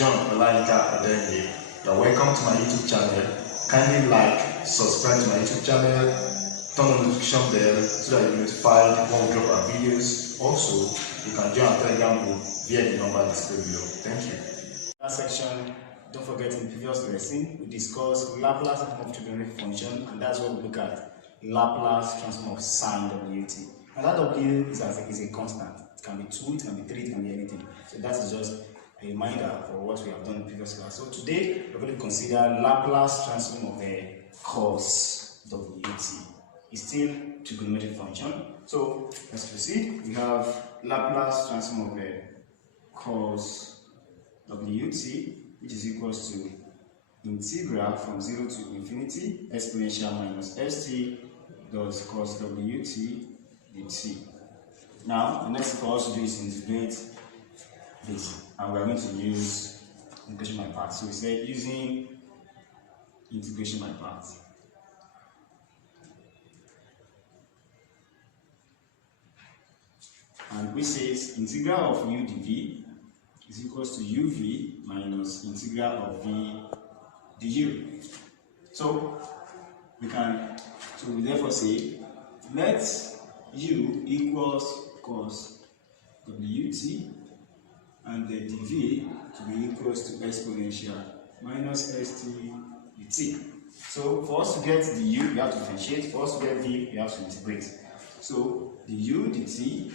John Olanika Adenye. You're welcome to my YouTube channel. Kindly like, subscribe to my YouTube channel, turn on the notification bell so that you'll be notified when we drop our videos. Also, you can join our Telegram group via the number displayed below. Thank you. Last section, don't forget in the previous lesson we discussed Laplace transform of trigonometric function, and that's what we look at. Laplace transform of sine wt. And that w is a constant. It can be 2, it can be 3, it can be anything. So that is just a reminder for what we have done in the previous class. So today we're going to consider Laplace transform of a cos wt. It's still trigonometric function. So let's proceed. We have Laplace transform of a cos wt, which is equals to integral from 0 to infinity exponential minus st dot cos wt dt. Now, the next thing for us to do is integrate this, and we are going to use integration by parts. So we said using integration by parts. And we say integral of u dv is equals to uv minus integral of v du. So we therefore say let u equals cos wt and the dv to be equals to exponential minus st dt. So for us to get the u, we have to differentiate. For us to get v, we have to integrate. So the u dt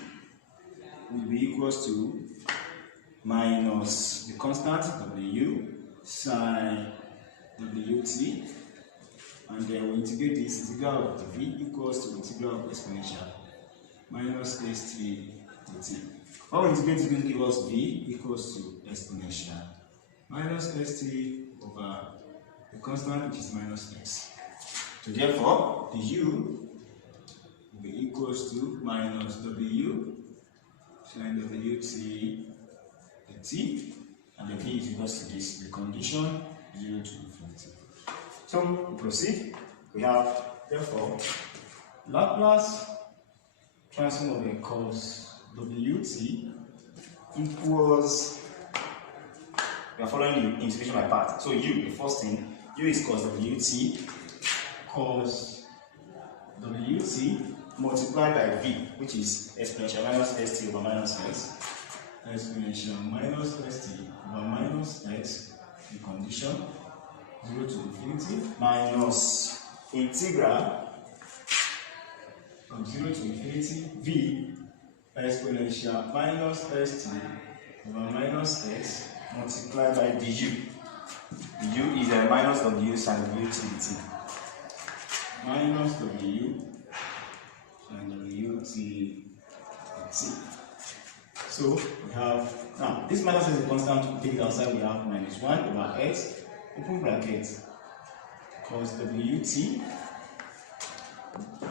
will be equals to minus the constant w sine wt, and then we integrate this integral of dv equals to integral of exponential minus st dt. When we integrate, it's going to give us v equals to exponential minus st over the constant, which is minus x. So therefore, the u will be equals to minus w sine wt dt, and the v is equals to this, the condition 0 to infinity. So we proceed. We have therefore Laplace transform of a cos wt equals, we are following the integration by part. So u, the first thing, u is cos wt multiplied by v, which is exponential minus st over minus x, exponential minus st over minus x, the condition 0 to infinity, minus integral from 0 to infinity v exponential minus st over minus x multiplied by du. Du is a minus w sine wt dt. Minus w sine wt dt. So we have, now this minus is a constant, take it outside, we have minus 1 over x, open bracket, cos wt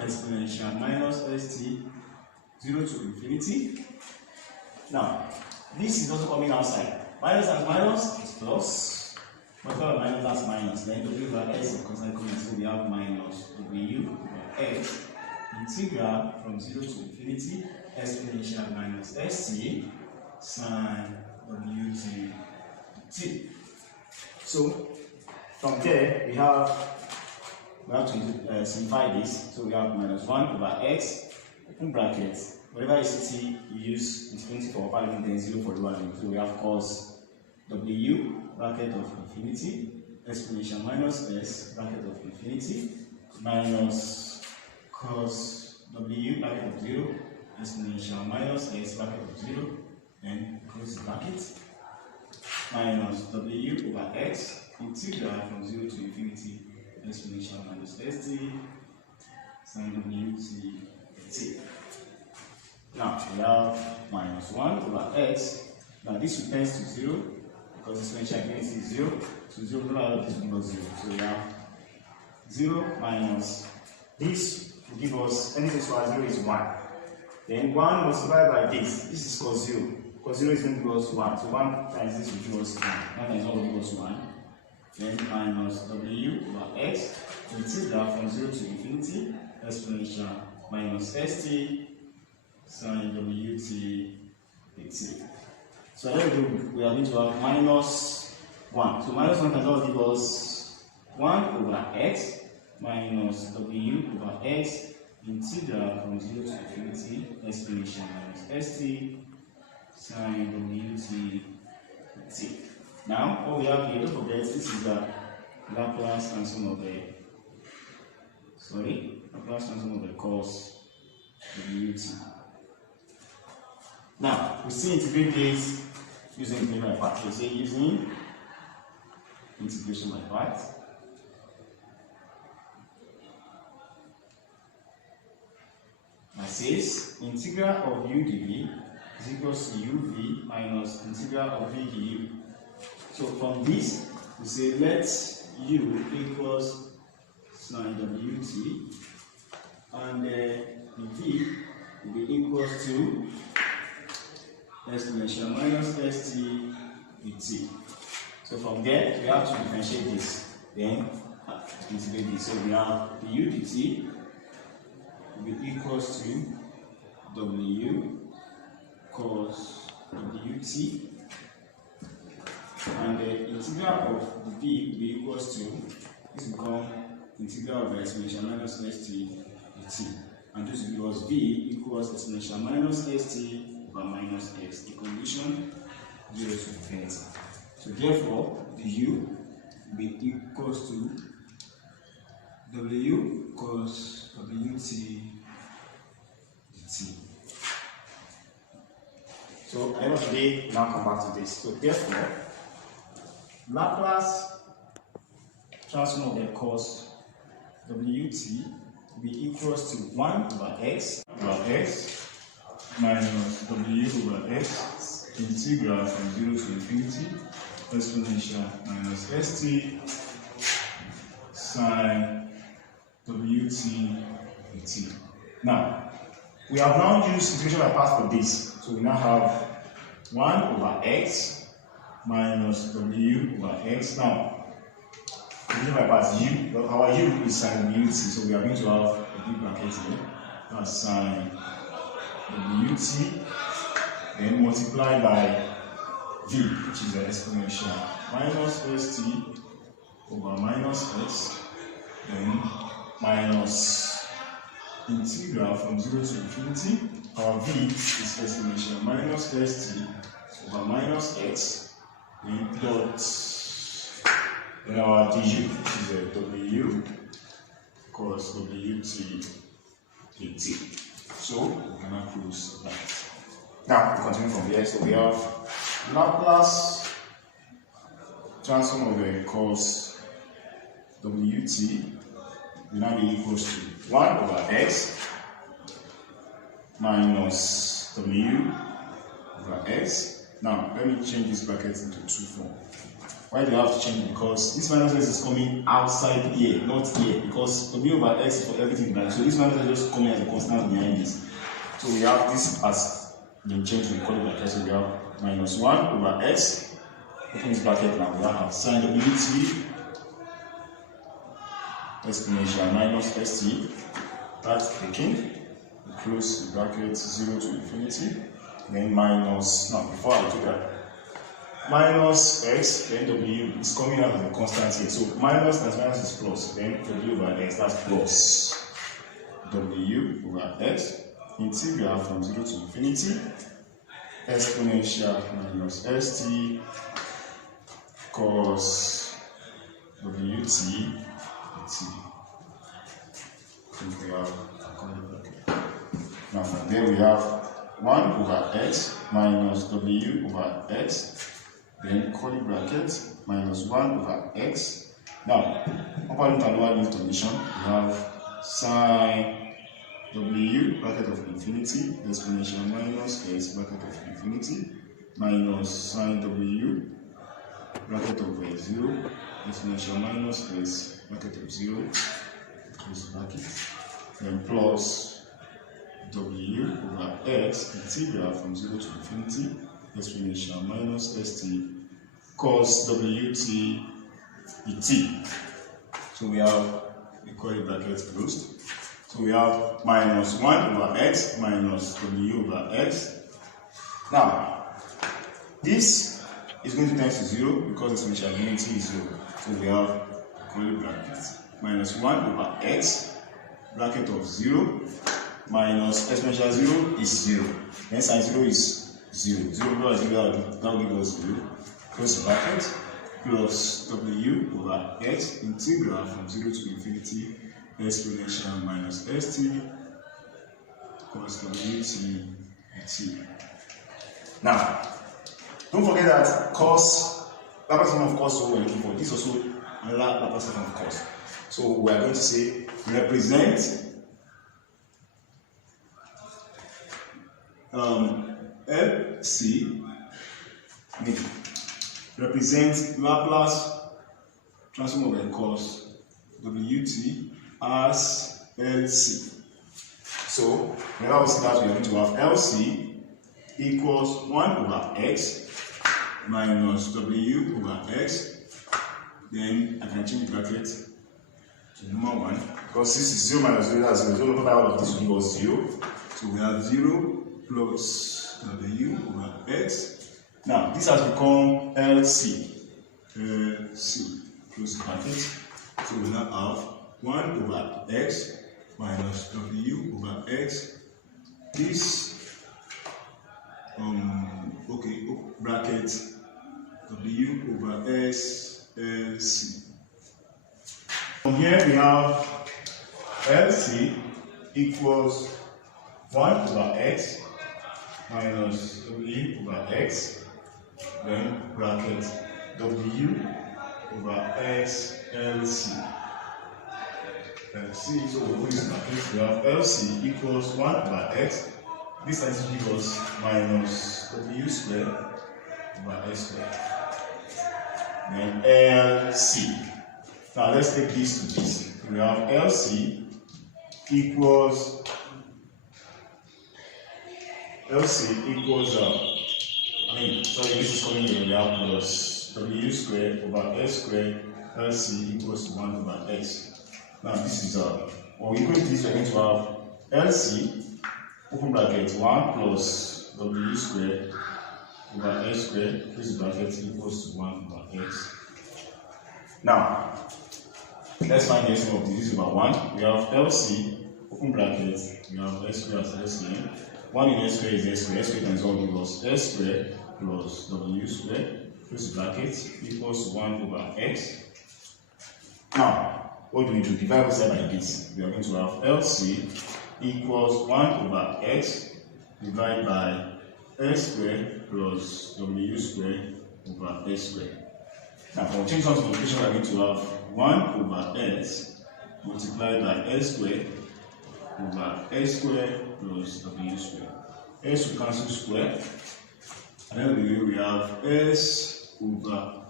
exponential minus st 0 to infinity. Now, this is also coming outside. Minus and minus is plus. Multiply by minus, that's minus. Then w over x is constant coming, so we have minus w over x integral from 0 to infinity exponential minus st sine wt dt. So, from there, we have to simplify this. So we have minus 1 over x, open bracket, whatever is ct, you use infinity for upper limit, then 0 for lower limit. So we have cos w bracket of infinity exponential minus s bracket of infinity minus cos w bracket of 0 exponential minus s bracket of 0, then close the bracket, minus w over x integral from 0 to infinity exponential minus st sine wt dt. Now we have minus 1 over x. Now this returns to 0 because exponential against is 0. So 0 over this will 0. So we have 0 minus this will give us anything to our 0 is 1. Then 1 multiplied by this. This is cos 0. Cos 0 is going to give us 1. So 1 times this will give us 1. 1 times 1 will give us 1. Then minus w over x integral from 0 to infinity exponential minus st sine wt dt. So here we are going to have minus 1. So minus 1 can also give us 1 over x minus w over x integral from 0 to infinity exponential minus st sine wt t. Now, what we have here, don't forget, this is the Laplace transform of the Laplace transform of the cos wt. Now, we see integrate this using integration by part. We say using integration by part. That says integral of u dv is equals to uv minus integral of v du. So from this, we say let u equals sine wt and the v will be equals to exponential minus st dt. So from there, we have to differentiate this, then integrate this. So we have the u dt will be equals to w cos wt, and the integral of the v will be equals to, this will become integral of exponential minus st dt, and this will give us v equals exponential minus st over minus x, the condition 0 to infinity. So therefore, the u will be equals to w cos wt dt. So at the end of the day, now come back to this. So therefore, Laplace transform of the cos wt will be equals to 1 over x minus w over x integral from 0 to infinity exponential minus st sine wt dt. Now, we have now used integration by parts for this. So we now have 1 over x minus w over x. Now, integration by parts, our u is sine wt, so we are going to have a big bracket here. That's sine wt, then multiplied by v, which is the exponential minus st over minus x, then minus integral from 0 to infinity. Our v is exponential minus st over minus x, then dot, then our du, which is a w cos wt dt. So we can now close that. Now we continue from here. So we have Laplace transform of the cos wt will now be equals to 1 over x minus w over x. Now let me change this bracket into two form. Why do I have to change it? Because this minus x is coming outside here, not here, because w over x is for everything back. So this minus x is just coming as a constant behind this. So we have this as been changed to the curly bracket. So we have minus 1 over x. Open this bracket now. We have sine wt exponential minus st. That's taken. We close the bracket 0 to infinity. Then minus, now before I do that, minus x, then w is coming out as a constant here. So minus times minus is plus, then w over x, that's plus w over x, integral from 0 to infinity, exponential minus st cos wt dt. We have now from there we have 1 over x minus w over x, then curly bracket minus 1 over x. Now, upper limit and lower limit condition, we have sine w bracket of infinity exponential minus x bracket of infinity minus sine w bracket of 0 exponential minus x bracket of 0, close bracket, then plus w over x integral from 0 to infinity exponential minus st cos wt dt. So we have the curly bracket closed. So we have minus 1 over x minus w over x. Now, this is going to tend to 0 because exponential unity is 0. So we have curly bracket minus 1 over x, bracket of 0, minus exponential 0 is 0. Then sine 0 is 0. 0 plus 0, that will give us 0. Close bracket, plus w over x integral from 0 to infinity exponential minus st cos wt dt. Now, don't forget that cos, Laplace transform of cos, so we're looking for this also another Laplace transform of cos. So we are going to say represent LC represents Laplace transform of cos wt as LC. So whenever we see that, we are going to have LC equals 1 over x minus w over x. Then I can change the bracket to number 1 because this is 0 minus 0, that's 0. 0 out of this will give us 0. So we have 0 plus w over x. Now this has become LC. LC close the bracket. So we now have 1 over x minus w over x. This bracket w over s LC. From here we have LC equals 1 over x minus w over x, then bracket w over s LC. LC, so we put this bracket, we have LC equals 1 over x. This has to give us minus w squared over s squared. Then LC. Now let's take this to this. We have LC equals this is coming here. We have plus w squared over s squared. LC equals to 1 over x. Now this is when we go into this, we're going to have LC open bracket 1 plus w squared over s squared, close bracket, equals to 1 over x. Now let's find the LCM of this over 1. We have LC open bracket, we have s squared as LCM. 1 in s squared is s squared. S squared times 1 gives us s squared plus w squared, close bracket, equals to 1 over x. Now what do we do? Divide both sides by this. We are going to have LC equals 1 over x divided by s squared plus w squared over s squared. Now, for change on to multiplication, we are going to have 1 over x multiplied by s squared over s squared plus w squared. S will cancel square, and then we have s over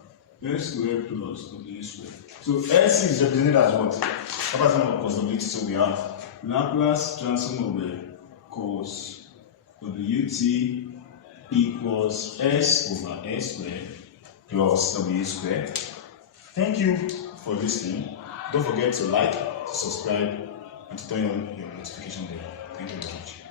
s squared plus w squared. So s is represented as what? Laplace transform of cos wt. So we have Laplace transform of cos wt equals s over s squared plus w squared. Thank you for listening. Don't forget to like, to subscribe, and to turn on your notification bell. Thank you very much.